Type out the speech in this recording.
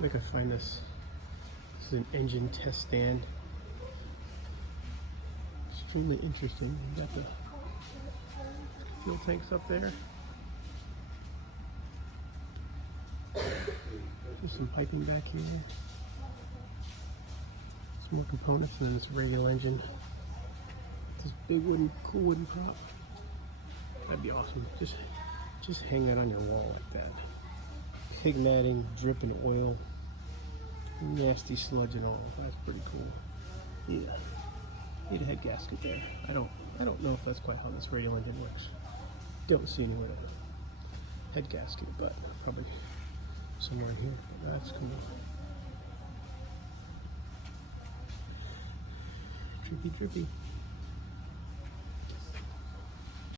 I think I find this. This is an engine test stand. Extremely interesting. You got the fuel tanks up there. There's some piping back here. Some more components, and then this radial engine. This big cool wooden prop. That'd be awesome. Just hang it on your wall like that. Pig matting, dripping oil, nasty sludge and all. That's pretty cool. Yeah. Need a head gasket there. I don't know if that's quite how this radial engine works. Don't see anywhere to head gasket, but probably somewhere in here. But that's cool. Drippy, drippy.